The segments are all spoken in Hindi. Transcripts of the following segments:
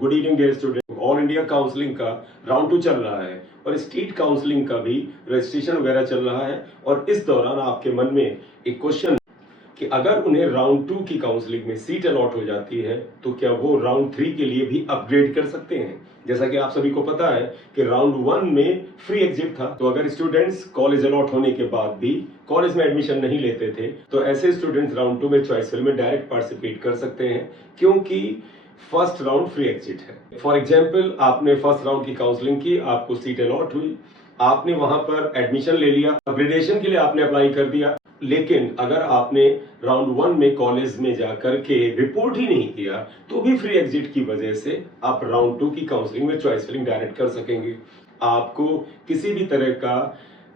Good evening dear student. All India counselling का राउंड 2 चल रहा है और स्टेट काउंसलिंग का भी रजिस्ट्रेशन वगैरह चल रहा है। और इस दौरान आपके मन में एक क्वेश्चन कि अगर उन्हें राउंड 2 की काउंसलिंग में सीट अलॉट हो जाती है तो क्या वो राउंड 3 के लिए भी अपग्रेड कर सकते हैं। जैसा कि आप सभी को पता है कि राउंड 1 में फ्री एग्जिट था, तो अगर स्टूडेंट्स कॉलेज अलॉट होने के बाद भी कॉलेज में एडमिशन नहीं लेते थे तो ऐसे स्टूडेंट्स राउंड 2 में चॉइस फिल में डायरेक्ट पार्टिसिपेट कर सकते हैं, क्योंकि फर्स्ट राउंड फ्री एग्जिट है। फॉर एग्जाम्पल, आपने फर्स्ट राउंड की काउंसलिंग की, आपको सीट अलॉट हुई, आपने वहां पर एडमिशन ले लिया, अपग्रेडेशन के लिए आपने अप्लाई कर दिया, लेकिन अगर आपने राउंड 1 में कॉलेज में जाकर के रिपोर्ट ही नहीं किया तो भी फ्री एग्जिट की वजह से आप राउंड 2 की काउंसलिंग में चॉइस फिलिंग डायरेक्ट कर सकेंगे। आपको किसी भी तरह का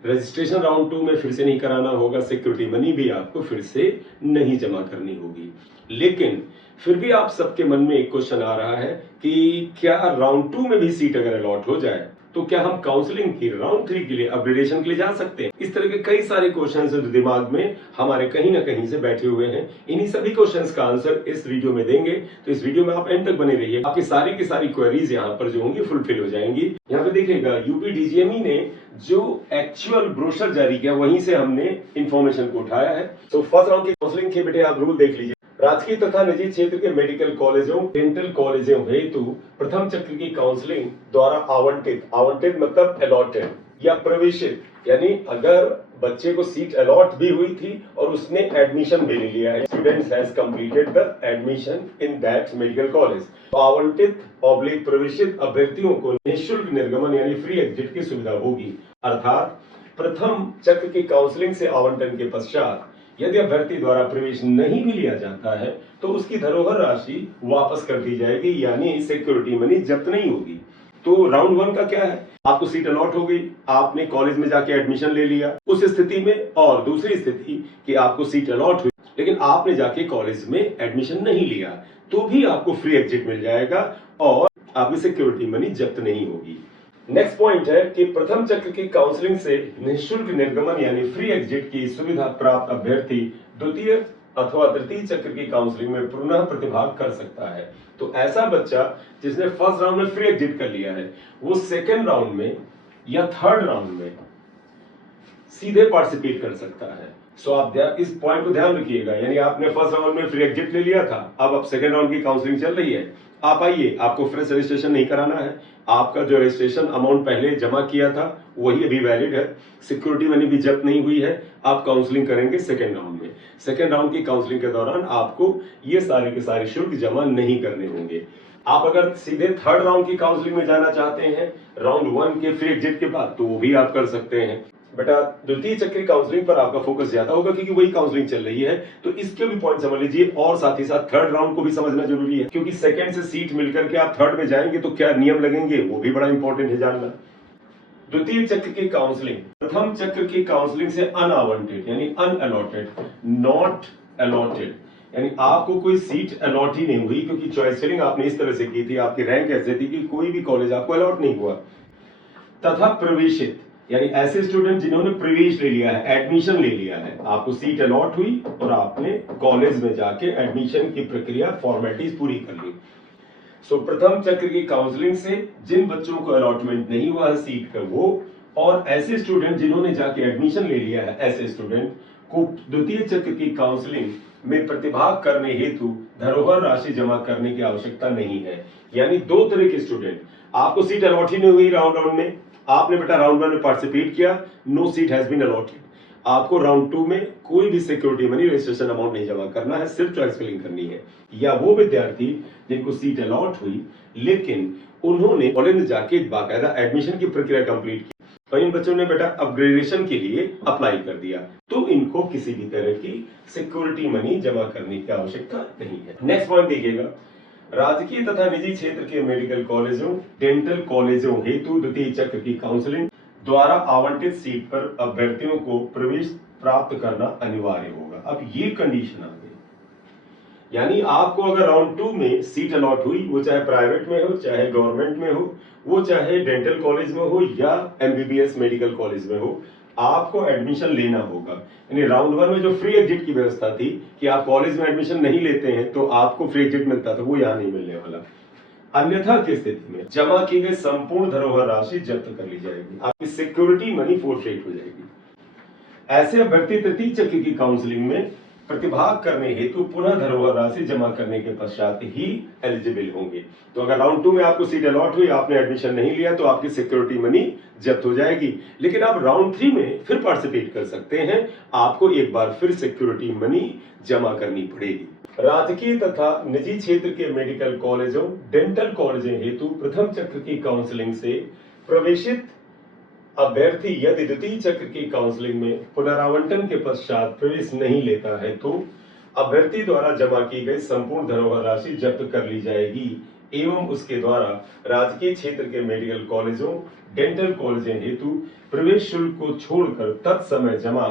रजिस्ट्रेशन राउंड 2 में फिर से नहीं कराना होगा, सिक्योरिटी मनी भी आपको फिर से नहीं जमा करनी होगी। लेकिन फिर भी आप सबके मन में एक क्वेश्चन आ रहा है कि क्या राउंड 2 में भी सीट अगर अलॉट हो जाए तो क्या हम काउंसलिंग की राउंड 3 के लिए अपग्रेडेशन के लिए जा सकते हैं। इस तरह के कई सारे क्वेश्चंस जो दिमाग में हमारे कहीं ना कहीं से बैठे हुए हैं, इन्हीं सभी क्वेश्चंस का आंसर इस वीडियो में देंगे। तो इस वीडियो में आप एंड तक बने रहिए, आपकी सारी की सारी क्वेरीज यहाँ पर जो होंगी फुलफिल हो जाएंगी। यहाँ पे देखिएगा, यूपी डीजीएमई ने जो एक्चुअल ब्रोशर जारी किया वहीं से हमने इंफॉर्मेशन को उठाया है। तो फर्स्ट राउंड की काउंसलिंग के बेटे आप रूल देख लीजिए। राजकीय तथा निजी क्षेत्र के मेडिकल कॉलेजों, डेंटल कॉलेजों हेतु प्रथम चक्र की काउंसलिंग द्वारा आवंटित मतलब अलॉटेड या प्रवेशित, यानी अगर बच्चे को सीट अलॉट भी हुई थी और उसने एडमिशन भी ले लिया है, student has completed the admission in that medical college, तो आवंटित ऑब्लिक प्रवेशित अभ्यर्थियों को निःशुल्क निर्गमन यानी फ्री एग्जिट की सुविधा होगी। अर्थात प्रथम चक्र की काउंसलिंग से आवंटन के पश्चात यदि अभ्यर्थी द्वारा प्रवेश नहीं भी लिया जाता है तो उसकी धरोहर राशि वापस कर दी जाएगी, यानी सिक्योरिटी मनी जब्त नहीं होगी। तो राउंड 1 का क्या है, आपको सीट अलॉट हो गई, आपने कॉलेज में जाके एडमिशन ले लिया, उस स्थिति में, और दूसरी स्थिति कि आपको सीट अलॉट हुई लेकिन आपने जाके कॉलेज में एडमिशन नहीं लिया तो भी आपको फ्री एग्जिट मिल जाएगा और आपकी सिक्योरिटी मनी जब्त नहीं होगी। नेक्स्ट पॉइंट है कि प्रथम चक्र की काउंसलिंग से निःशुल्क निर्गमन यानी फ्री एग्जिट की सुविधा प्राप्त अभ्यर्थी द्वितीय अथवा तृतीय चक्र की काउंसलिंग में पुनः प्रतिभाग कर सकता है। तो ऐसा बच्चा जिसने फर्स्ट राउंड में फ्री एग्जिट कर लिया है वो सेकेंड राउंड में या थर्ड राउंड में सीधे पार्टिसिपेट कर सकता है। सो आप इस पॉइंट को ध्यान रखिएगा, यानी आपने फर्स्ट राउंड में फ्री एग्जिट ले लिया था, अब सेकेंड राउंड की काउंसलिंग चल रही है, आप आइए, आपको फ्रेश रजिस्ट्रेशन नहीं कराना है, आपका जो रजिस्ट्रेशन अमाउंट पहले जमा किया था वही अभी वैलिड है, सिक्योरिटी मनी भी जब्त नहीं हुई है, आप काउंसलिंग करेंगे सेकेंड राउंड में। सेकेंड राउंड की काउंसलिंग के दौरान आपको ये सारे के सारे शुल्क जमा नहीं करने होंगे। आप अगर सीधे थर्ड राउंड की काउंसलिंग में जाना चाहते हैं राउंड 1 के फ्री एग्जिट के बाद तो वो भी आप कर सकते हैं। बेटा द्वितीय चक्र की काउंसलिंग पर आपका फोकस ज्यादा होगा क्योंकि वही काउंसलिंग चल रही है, तो इसके भी पॉइंट समझ लीजिए और साथ ही साथ थर्ड राउंड को भी समझना जरूरी है, क्योंकि सेकंड से सीट मिलकर के आप थर्ड में जाएंगे तो क्या नियम लगेंगे वो भी बड़ा इंपॉर्टेंट है जानना। द्वितीय चक्र की काउंसलिंग प्रथम चक्र की काउंसलिंग से अनअवॉन्टेड यानी अनअलॉटेड, नॉट अलॉटेड, यानी आपको कोई सीट अलॉट ही नहीं हुई क्योंकि चॉइस फिलिंग आपने इस तरह से की थी, आपकी रैंक ऐसे थी कि कोई भी कॉलेज आपको अलॉट नहीं हुआ। तथा प्रवेशित यानी ऐसे स्टूडेंट जिन्होंने प्रवेश ले लिया है, एडमिशन ले लिया है, आपको सीट अलॉट हुई और आपने कॉलेज में जाके एडमिशन की प्रक्रिया फॉर्मेलिटीज पूरी कर ली। सो प्रथम चक्र की काउंसलिंग से जिन बच्चों को अलॉटमेंट नहीं हुआ है सीट का वो, और ऐसे स्टूडेंट जिन्होंने जाके एडमिशन ले लिया है, ऐसे स्टूडेंट को द्वितीय चक्र की काउंसलिंग में प्रतिभाग करने हेतु धरोहर राशि जमा करने की आवश्यकता नहीं है। यानी दो तरह के स्टूडेंट, आपको सीट अलॉट ही नहीं हुई राउंड 1 में, आपने बेटा राउंड 1 में पार्टिसिपेट किया, no seat has been allotted, आपको राउंड 2 में कोई भी सिक्योरिटी मनी रजिस्ट्रेशन अमाउंट नहीं जमा करना है, सिर्फ चॉइस फिलिंग करनी है। या वो विद्यार्थी जिनको सीट अलॉट हुई लेकिन उन्होंने कॉलेज में जाके बाकायदा एडमिशन की प्रक्रिया कंप्लीट की, तो इन बच्चों ने बेटा अपग्रेडेशन के लिए अप्लाई कर दिया, तो इनको किसी भी तरह की सिक्योरिटी मनी जमा करने की आवश्यकता नहीं है। नेक्स्ट पॉइंट देखिएगा, राजकीय तथा निजी क्षेत्र के मेडिकल कॉलेजों, डेंटल कॉलेजों हेतु द्वितीय चक्र की काउंसलिंग द्वारा आवंटित सीट पर अभ्यर्थियों को प्रवेश प्राप्त करना अनिवार्य होगा। अब ये कंडीशन आ गई, यानी आपको अगर राउंड 2 में सीट अलॉट हुई, वो चाहे प्राइवेट में हो चाहे गवर्नमेंट में हो, वो चाहे डेंटल कॉलेज में हो या एमबीबीएस मेडिकल कॉलेज में हो, आपको एडमिशन लेना होगा। यानी राउंड 1 में जो फ्री एग्जिट की व्यवस्था थी कि आप कॉलेज में एडमिशन नहीं लेते हैं तो आपको फ्री एग्जिट मिलता था, वो यहाँ नहीं मिलने वाला। अन्यथा की स्थिति में जमा की गई संपूर्ण धरोहर राशि जब्त कर ली जाएगी, आपकी सिक्योरिटी मनी फोरफिट हो जाएगी। ऐसे अभ्यर्थी तृतीय चक्र की काउंसलिंग में प्रतिभाग करने हेतु पुनः धरोहर राशि जमा करने के पश्चात ही एलिजिबल होंगे। तो अगर राउंड 2 में आपको सीट अलॉट हुई, आपने एडमिशन नहीं लिया, तो आपकी सिक्योरिटी मनी जब्त हो जाएगी। लेकिन आप राउंड 3 में फिर पार्टिसिपेट कर सकते हैं, आपको एक बार फिर सिक्योरिटी मनी जमा करनी पड़ेगी। राजकीय तथा निजी क्षेत्र के मेडिकल कॉलेजों, डेंटल कॉलेजों हेतु प्रथम चक्र की काउंसलिंग से प्रवेशित अभ्यर्थी यदि द्वितीय चक्र की काउंसलिंग में पुनरावंटन के पश्चात प्रवेश नहीं लेता है तो अभ्यर्थी द्वारा जमा की गई संपूर्ण धरोहर राशि जब्त कर ली जाएगी एवं उसके द्वारा राजकीय क्षेत्र के मेडिकल कॉलेजों, डेंटल कॉलेजों हेतु प्रवेश शुल्क को छोड़कर तत्समय जमा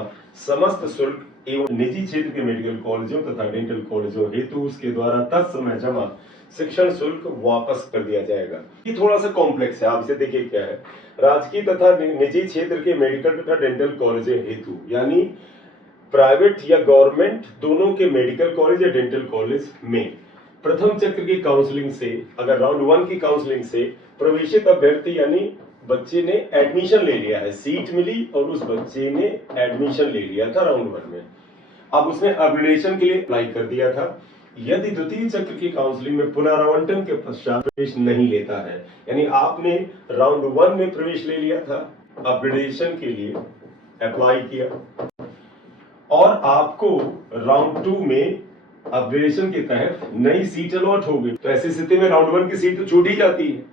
समस्त शुल्क एवं निजी क्षेत्र के मेडिकल कॉलेजों तथा डेंटल कॉलेजों हेतु उसके द्वारा तत्समय जमा शिक्षण शुल्क वापस कर दिया जाएगा। ये थोड़ा सा कॉम्प्लेक्स है, आप इसे देखिए क्या है। राजकीय तथा निजी क्षेत्र के मेडिकल तथा डेंटल कॉलेजों हेतु यानी प्राइवेट या गवर्नमेंट दोनों के मेडिकल कॉलेज या डेंटल कॉलेज में प्रथम चक्र की काउंसलिंग से, अगर राउंड 1 की काउंसलिंग से प्रवेशित अभ्यर्थी यानी बच्चे ने एडमिशन ले लिया है, सीट मिली और उस बच्चे ने एडमिशन ले लिया था राउंड 1 में, अब उसने अपग्रेडेशन के लिए अप्लाई कर दिया था। यदि द्वितीय चक्र की काउंसलिंग में पुनरावंटन के पश्चात प्रवेश नहीं लेता है, यानी आपने राउंड 1 में प्रवेश ले लिया था, अपग्रेडेशन के लिए अप्लाई किया और आपको राउंड 2 में अपग्रेडेशन के तहत नई सीट अलॉट हो गई, तो ऐसी स्थिति में राउंड 1 की सीट तो छूट ही जाती है।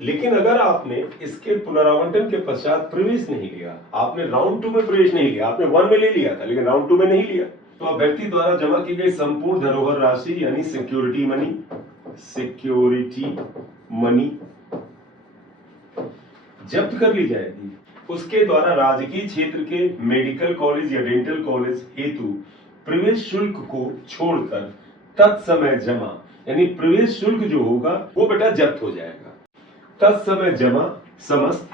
लेकिन अगर आपने इसके पुनरावंटन के पश्चात प्रवेश नहीं लिया, आपने राउंड 2 में प्रवेश नहीं लिया, आपने 1 में ले लिया था लेकिन राउंड 2 में नहीं लिया, तो अभ्यर्थी द्वारा जमा की गई संपूर्ण धरोहर राशि यानी सिक्योरिटी मनी जब्त कर ली जाएगी। उसके द्वारा राजकीय क्षेत्र के मेडिकल कॉलेज या डेंटल कॉलेज हेतु प्रवेश शुल्क को छोड़कर तत्समय जमा यानी प्रवेश शुल्क जो होगा वो बेटा जब्त हो जाएगा। तत्समय जमा समस्त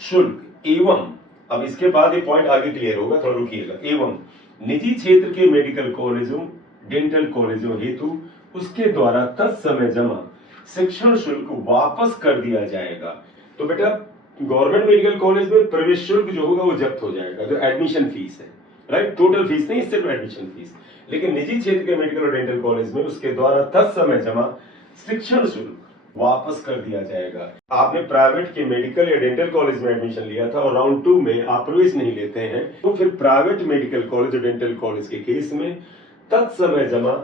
शुल्क एवं, अब इसके बाद ये पॉइंट आगे क्लियर होगा, थोड़ा रुकिएगा, एवं निजी क्षेत्र के मेडिकल कॉलेजों, डेंटल कॉलेजों हेतु उसके द्वारा तत्समय जमा शिक्षण शुल्क वापस कर दिया जाएगा। तो बेटा गवर्नमेंट मेडिकल कॉलेज में प्रवेश शुल्क जो होगा वो जब्त हो जाएगा, जो एडमिशन फीस है, राइट, टोटल फीस नहीं, सिर्फ एडमिशन फीस। लेकिन निजी क्षेत्र के मेडिकल और डेंटल कॉलेज में उसके द्वारा तत्समय जमा शिक्षण शुल्क वापस कर दिया जाएगा। आपने प्राइवेट के मेडिकल या डेंटल कॉलेज में एडमिशन लिया था और राउंड 2 में आप प्रवेश नहीं लेते हैं, तो फिर प्राइवेट मेडिकल कॉलेज और डेंटल कॉलेज के केस में तत्समय जमा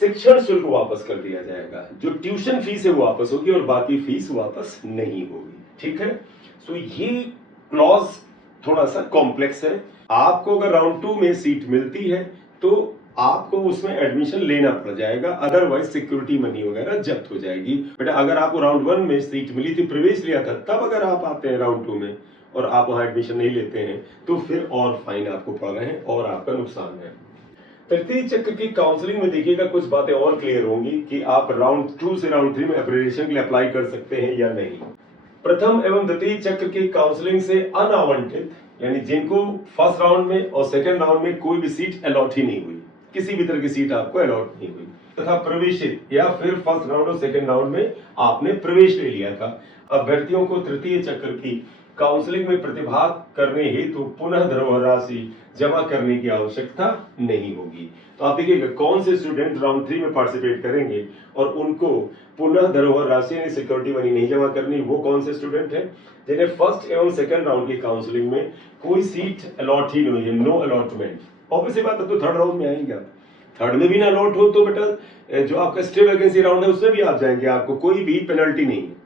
शिक्षण शुल्क वापस कर दिया जाएगा। जो ट्यूशन फीस है वो वापस होगी और बाकी फीस वापस नहीं होगी, ठीक है। सो ये क्लॉज थोड़ा सा कॉम्प्लेक्स है। आपको अगर राउंड 2 में सीट मिलती है तो आपको उसमें एडमिशन लेना पड़ जाएगा, अदरवाइज सिक्योरिटी मनी वगैरह जब्त हो जाएगी। बेटा अगर आपको राउंड 1 में सीट मिली थी, प्रवेश लिया था, तब अगर आप आते हैं राउंड 2 में और आप वहां एडमिशन नहीं लेते हैं तो फिर और फाइन आपको पड़ रहे हैं और आपका नुकसान है। तृतीय चक्र की काउंसलिंग में देखिएगा कुछ बातें और क्लियर होंगी कि आप राउंड 2 से राउंड 3 में अपग्रेडेशन के लिए अप्लाई कर सकते हैं या नहीं। प्रथम एवं द्वितीय चक्र की काउंसलिंग से अनावंटित यानी जिनको फर्स्ट राउंड में और सेकंड राउंड में कोई भी सीट अलॉट ही नहीं हुई, किसी भी तरह की सीट आपको अलॉट नहीं हुई, तथा प्रवेशित या फिर फर्स्ट राउंड और सेकंड राउंड में आपने प्रवेश ले लिया था, अभ्यर्थियों को तृतीय चक्र की काउंसलिंग में प्रतिभाग करने हेतु पुनः धरोहर राशि जमा करने की आवश्यकता नहीं होगी। तो आप देखिएगा कौन से स्टूडेंट राउंड 3 में पार्टिसिपेट करेंगे और उनको पुनः धरोहर राशि यानी सिक्योरिटी मनी नहीं जमा करनी, वो कौन से स्टूडेंट हैं जिन्हें फर्स्ट एवं सेकंड राउंड की काउंसलिंग में कोई सीट अलॉट ही नहीं है, नो अलॉटमेंट। ऑब्वियसली बात है, तो थर्ड राउंड में आएंगे आप, थर्ड में भी ना अलॉट हो तो बेटा जो आपका स्टे वैकेंसी राउंड है उसमें भी आप जाएंगे, आपको कोई भी पेनल्टी नहीं है।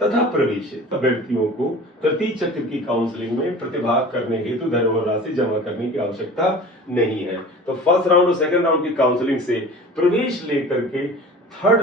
तथा प्रवेशित अभ्यर्थियों को तृतीय चक्र की काउंसलिंग में प्रतिभाग करने हेतु धरोहर राशि जमा करने की आवश्यकता नहीं है। तो फर्स्ट राउंड और सेकंड राउंड की काउंसलिंग से प्रवेश लेकर के थर्ड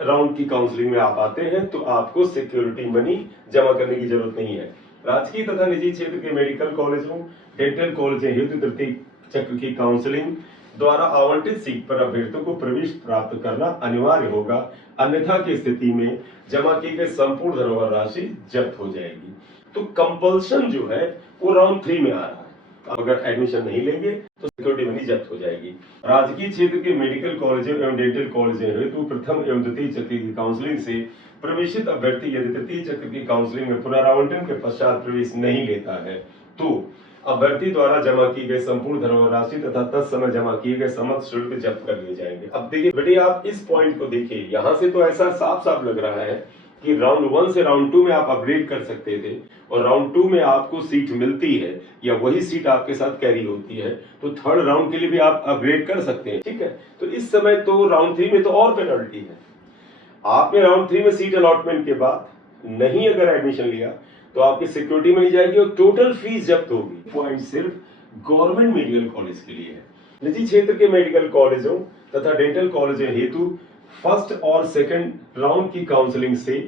राउंड की काउंसलिंग में आप आते हैं तो आपको सिक्योरिटी मनी जमा करने की जरूरत नहीं है। राजकीय तथा निजी क्षेत्र के मेडिकल कॉलेजों, डेंटल कॉलेजों हेतु तृतीय चक्र की काउंसलिंग द्वारा आवंटित सीट पर अभ्यर्थियों को प्रवेश प्राप्त करना अनिवार्य होगा, अन्यथा की स्थिति में जमा की गई संपूर्ण धरोहर राशि जब्त हो जाएगी। तो कंपल्सन जो है वो राउंड 3 में आ रहा है, अगर एडमिशन नहीं लेंगे तो सिक्योरिटी मनी जब्त हो जाएगी। राजकीय क्षेत्र के मेडिकल कॉलेजों एवं डेंटल कॉलेजों हेतु प्रथम एवं द्वितीय चक्र की काउंसलिंग से प्रवेशित अभ्यर्थी यदि तृतीय चक्र की काउंसलिंग में पुनरावंटन के पश्चात प्रवेश नहीं लेता है तो अभ्यर्थी द्वारा जमा की गई संपूर्ण धरोहर राशि तथा तत्समय जमा किए गए समस्त शुल्क जब्त कर लिए जाएंगे। अब देखिए बेटे, आप इस पॉइंट को देखिए, यहाँ से तो ऐसा साफ साफ लग रहा है कि राउंड 1 से राउंड 2 में आप अपग्रेड कर सकते थे और राउंड 2 में आपको सीट मिलती है या वही सीट आपके साथ कैरी होती है तो थर्ड राउंड के लिए भी आप अपग्रेड कर सकते हैं। ठीक है, तो इस समय तो राउंड 3 में तो और पेनल्टी है। आपने राउंड 3 में सीट अलॉटमेंट के बाद नहीं अगर एडमिशन लिया तो आपकी सिक्योरिटी में ही जाएगी और टोटल फीस जब्त होगी। पॉइंट सिर्फ गवर्नमेंट मेडिकल कॉलेज के लिए है। निजी क्षेत्र के मेडिकल कॉलेजों तथा डेंटल कॉलेजों हेतु फर्स्ट और सेकंड राउंड की काउंसलिंग से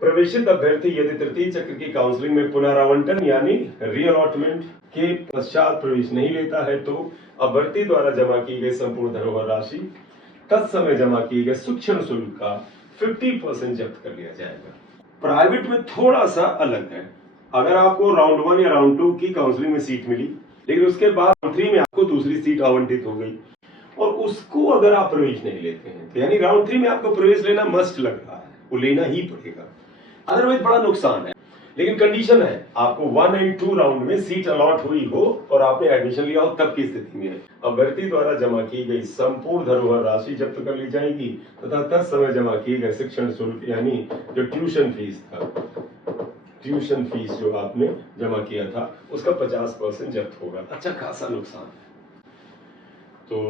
प्रवेशित अभ्यर्थी यदि तृतीय चक्र की काउंसलिंग में पुनरावंटन यानी रीअलॉटमेंट के पश्चात प्रवेश नहीं लेता है तो अभ्यर्थी द्वारा जमा की गई संपूर्ण धरोहर राशि तत्समय जमा किए गए शिक्षण शुल्क का 50% जब्त कर लिया जाएगा। प्राइवेट में थोड़ा सा अलग है। अगर आपको राउंड 1 या राउंड 2 की काउंसलिंग में सीट मिली लेकिन उसके बाद राउंड 3 में आपको दूसरी सीट आवंटित हो गई और उसको अगर आप प्रवेश नहीं लेते हैं तो यानी राउंड 3 में आपको प्रवेश लेना मस्ट लग रहा है, वो लेना ही पड़ेगा, अदरवाइज बड़ा नुकसान है। लेकिन कंडीशन है आपको 1 और 2 राउंड में सीट अलॉट हुई हो और आपने एडमिशन लिया हो तब की स्थिति में अभ्यर्थी द्वारा जमा की गई संपूर्ण धरोहर राशि जब्त कर ली जाएगी तथा तत्समय जमा किए गए शिक्षण शुल्क यानी जो ट्यूशन फीस था, ट्यूशन फीस जो आपने जमा किया था उसका 50% जब्त होगा। अच्छा खासा नुकसान है। तो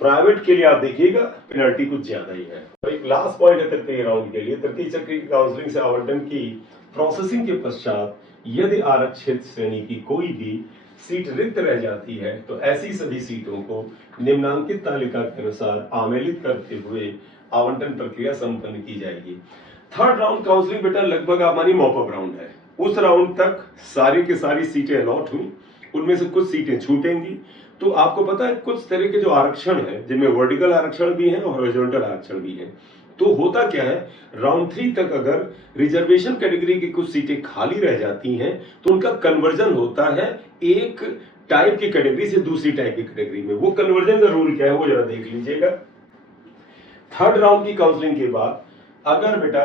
प्राइवेट के लिए आप देखिएगा पेनल्टी कुछ ज्यादा ही है। और एक लास्ट पॉइंट है तृतीय राउंड के लिए, तृतीय चक्र की काउंसलिंग से आवंटन की प्रोसेसिंग के पश्चात यदि आरक्षित श्रेणी की कोई भी सीट रिक्त रह जाती है तो ऐसी सभी सीटों को निम्नांकित तालिका के अनुसार आमेलित करते हुए आवंटन प्रक्रिया संपन्न की जाएगी। थर्ड राउंड काउंसलिंग बेटा लगभग आप मानी मॉपअप राउंड है। उस राउंड तक सारी की सारी सीटें अलॉट हुई, उनमें से कुछ सीटें छूटेंगी। तो आपको पता है कुछ तरह के जो आरक्षण है जिनमें वर्टिकल आरक्षण भी है और हॉरिजॉन्टल आरक्षण भी है। तो होता क्या है, राउंड 3 तक अगर रिजर्वेशन कैटेगरी की कुछ सीटें खाली रह जाती हैं तो उनका कन्वर्जन होता है एक टाइप की कैटेगरी से दूसरी टाइप की कैटेगरी में। वो कन्वर्जन का रूल क्या है वो जरा देख लीजिएगा। थर्ड राउंड की काउंसलिंग के बाद अगर बेटा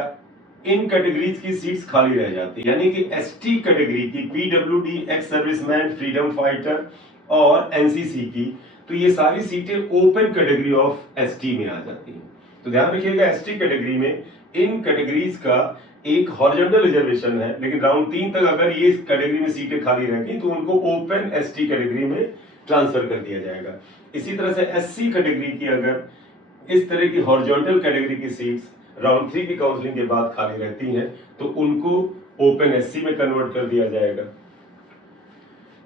इन कैटेगरीज की सीट्स खाली रह जाती है यानी कि एसटी कैटेगरी की, PWD, ex serviceman, freedom fighter और एनसीसी की, तो ये सारी सीटें ओपन कैटेगरी ऑफ एसटी में आ जाती हैं। तो ध्यान रखिएगा एसटी कैटेगरी में इन कैटेगरीज का एक हॉरिजॉन्टल रिजर्वेशन है लेकिन राउंड 3 तक अगर ये कैटेगरी में सीटें खाली रहेंगी तो उनको ओपन एसटी कैटेगरी में ट्रांसफर कर दिया जाएगा। इसी तरह से एससी कैटेगरी की अगर इस तरह की हॉरिजॉन्टल कैटेगरी की सीट्स राउंड 3 की काउंसलिंग के बाद खाली रहती हैं तो उनको ओपन एससी में कन्वर्ट कर दिया जाएगा।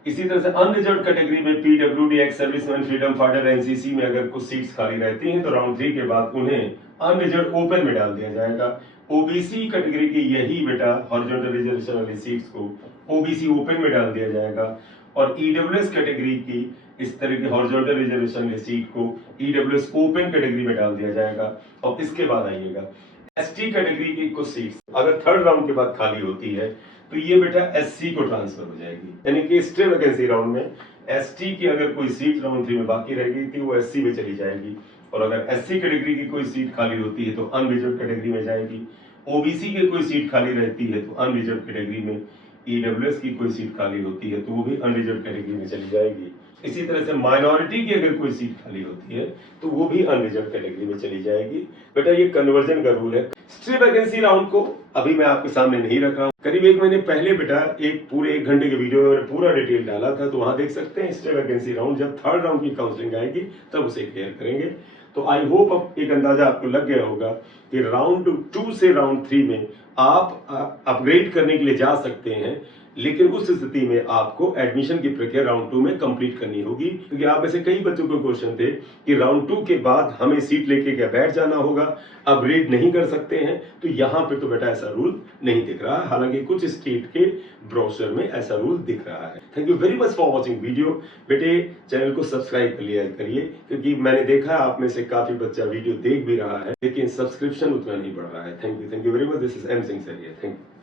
इसी तरह से अनरिजर्व्ड कैटेगरी में PWD, ex serviceman, freedom fighter, NCC में अगर कुछ सीट्स खाली रहती हैं तो राउंड 3 के बाद उन्हें अनरिजर्व्ड ओपन में डाल दिया जाएगा। ओबीसी कैटेगरी की यही बेटा हॉरिजॉन्टल रिजर्वेशन वाली सीट्स को ओबीसी ओपन में डाल दिया जाएगा और ईडब्ल्यूएस कैटेगरी की इस तरह की हॉरिजॉन्टल रिजर्वेशन वाली सीट को ईडब्ल्यूएस ओपन कैटेगरी में डाल दिया जाएगा। और इसके बाद आइएगा एसटी कैटेगरी की कुछ सीट्स अगर थर्ड राउंड के बाद खाली होती है तो ये बेटा एससी को ट्रांसफर हो जाएगी यानी कि स्टे वैकेंसी राउंड में एसटी की अगर कोई सीट राउंड 3 में बाकी रह गई थी वो एससी में चली जाएगी और अगर एससी कैटेगरी की कोई सीट खाली होती है तो अनरिजर्व्ड कैटेगरी में जाएगी। ओबीसी की कोई सीट खाली रहती है तो अनरिजर्व्ड कैटेगरी में, ईडब्ल्यूएस की कोई सीट खाली होती है तो वो भी अनरिजर्व्ड कैटेगरी में चली जाएगी। इसी तरह से माइनॉरिटी की अगर कोई सीट खाली होती है तो वो भी अनरिजर्व्ड कैटेगरी में चली जाएगी। बेटा ये कन्वर्जन का रूल है। स्टे वैकेंसी राउंड को अभी मैं आपके सामने नहीं रख रहा हूँ, करीब 1 महीने पहले बेटा एक पूरे 1 घंटे के वीडियो में पूरा डिटेल डाला था तो वहां देख सकते हैं स्टे वैकेंसी राउंड जब थर्ड राउंड की काउंसलिंग आएगी तब उसे क्लियर करेंगे। तो आई होप अब एक अंदाजा आपको लग गया होगा कि राउंड 2 से राउंड 3 में आप अपग्रेड करने के लिए जा सकते हैं लेकिन उस स्थिति में आपको एडमिशन की प्रक्रिया राउंड 2 में कंप्लीट करनी होगी क्योंकि आप ऐसे कई बच्चों को क्वेश्चन थे कि राउंड 2 के बाद हमें सीट लेके क्या बैठ जाना होगा, अपग्रेड नहीं कर सकते हैं। तो यहाँ पे तो बेटा ऐसा रूल नहीं दिख रहा, हालांकि कुछ स्टेट के ब्रोशर में ऐसा रूल दिख रहा है। Thank you very much for watching video. बेटे चैनल को सब्सक्राइब कर लिया करिए क्योंकि मैंने देखा आप में से काफी बच्चा वीडियो देख भी रहा है लेकिन सब्सक्रिप्शन उतना नहीं बढ़ रहा है। Thank you very much. This is M Singh sir. Thank you.